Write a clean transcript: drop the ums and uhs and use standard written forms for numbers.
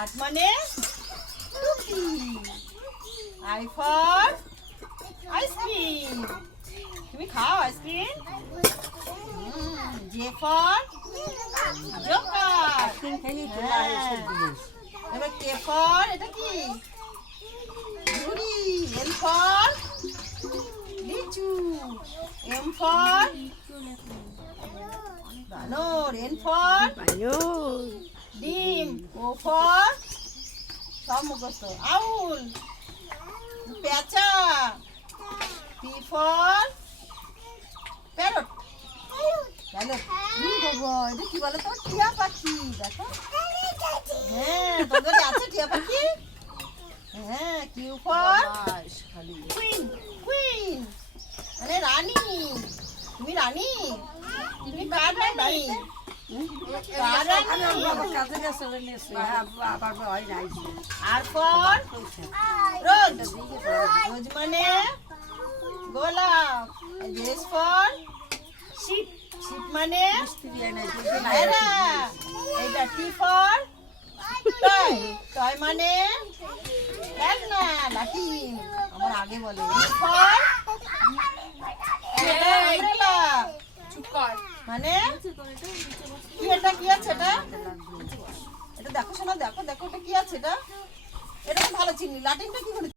হাত মানে টুকি। I for ice cream. তুমি খাও আইসক্রিম? J for Joker. এবার কে ফর এটা কি? ঝুড়ি। এল ফর লিচু। এম ফর বানর। এন ফর ডিম। ও ফর সব মুখস্থ। আউল। পেঁচা। P for parrot. প্যারট। বাবা এটা কি বলে তো? টিয়া পাখি। দেখো হ্যাঁ তোদের আছে টিয়া পাখি। হ্যাঁ কিউ ফর কুইন। কুইন মানে রানী। তুমি রানী? তুমি কার রানী? কার রানী? আর ফর রোজ। রোজ মানে গোলাপ। S for sheep. শিপ মানে ভেড়া। এটা টি ফর টয়। টয় মানে খেলনা লাঠি। আমার আগে বলে ফর আমব্রেলা। মানে কি? এটা কি আছে? এটা এটা দেখো শোনা, দেখো দেখো এটা কি আছে? এটা এটা তো ভালো চিনি। লাটিনটা কি করে?